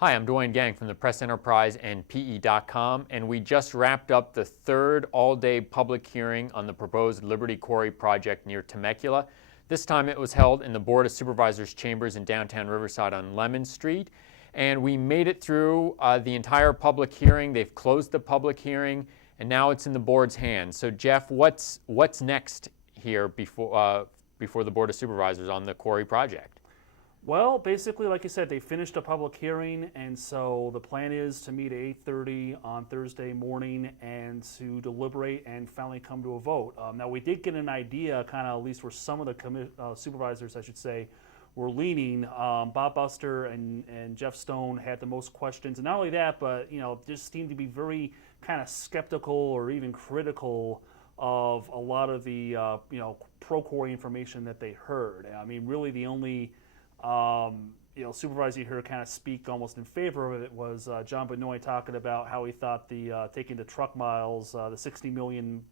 Hi, I'm Dwayne Gang from the Press Enterprise and PE.com, and we just wrapped up the third all-day public hearing on the proposed Liberty Quarry project near Temecula. This time it was held in the Board of Supervisors chambers in downtown Riverside on Lemon Street, and we made it through the entire public hearing. They've closed the public hearing, and now it's in the board's hands. So Jeff, what's next here before the Board of Supervisors on the Quarry project? Well, basically, like you said, they finished a public hearing, and so the plan is to meet at 8:30 on Thursday morning and to deliberate and finally come to a vote. Now, we did get an idea, kind of at least where some of the supervisors, I should say, were leaning. Bob Buster and Jeff Stone had the most questions, and not only that, but just seemed to be very kind of skeptical or even critical of a lot of the pro-Quarry information that they heard. I mean, really, the only supervisor you heard kind of speak almost in favor of it was John Benoit talking about how he thought taking the truck miles, the 60 million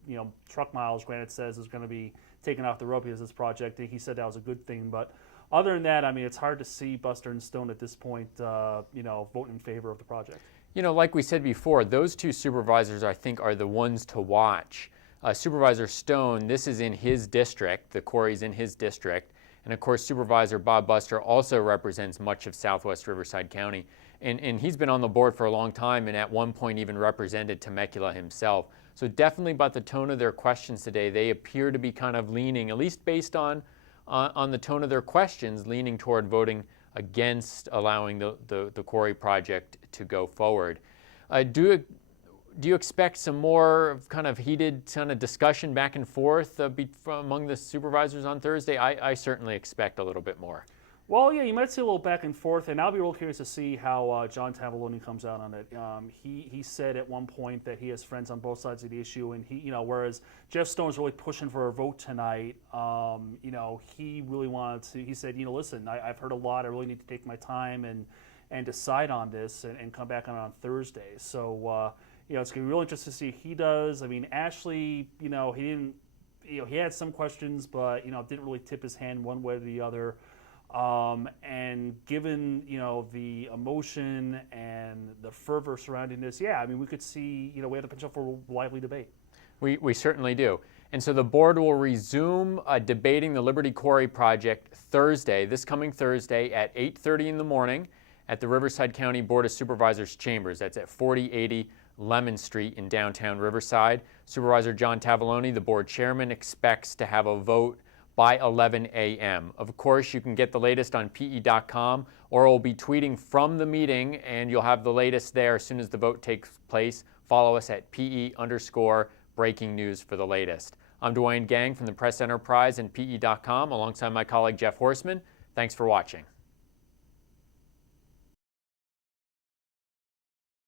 truck miles, Granite says, is going to be taken off the road because of this project. He said that was a good thing, but other than that, I mean, it's hard to see Buster and Stone at this point, voting in favor of the project. Like we said before, those two supervisors, I think, are the ones to watch. Supervisor Stone, this is in his district. The quarry's in his district. And of course, Supervisor Bob Buster also represents much of Southwest Riverside County. And he's been on the board for a long time and at one point even represented Temecula himself. So definitely by the tone of their questions today, they appear to be kind of leaning, at least based on the tone of their questions, leaning toward voting against allowing the Quarry project to go forward. Do you expect some more kind of heated kind of discussion back and forth among the supervisors on Thursday? I certainly expect a little bit more. Well, yeah, you might see a little back and forth, and I'll be real curious to see how John Tavoloni comes out on it. He said at one point that he has friends on both sides of the issue, and whereas Jeff Stone's really pushing for a vote tonight, he really wanted to. He said, listen, I've heard a lot. I really need to take my time and decide on this and come back on Thursday. So. It's going to be real interesting to see if he does. I mean, Ashley, he didn't, he had some questions, but, didn't really tip his hand one way or the other. And given, the emotion and the fervor surrounding this, yeah, I mean, we could see, we have the potential for a lively debate. We certainly do. And so the board will resume debating the Liberty Quarry project Thursday, this coming Thursday at 8:30 in the morning at the Riverside County Board of Supervisors chambers. That's at 4080 Lemon Street in downtown Riverside. Supervisor John Tavoloni, the board chairman, expects to have a vote by 11 a.m. Of course, you can get the latest on PE.com, or we'll be tweeting from the meeting, and you'll have the latest there as soon as the vote takes place. Follow us at PE_breaking news for the latest. I'm Dwayne Gang from the Press Enterprise and PE.com alongside my colleague Jeff Horseman. Thanks for watching.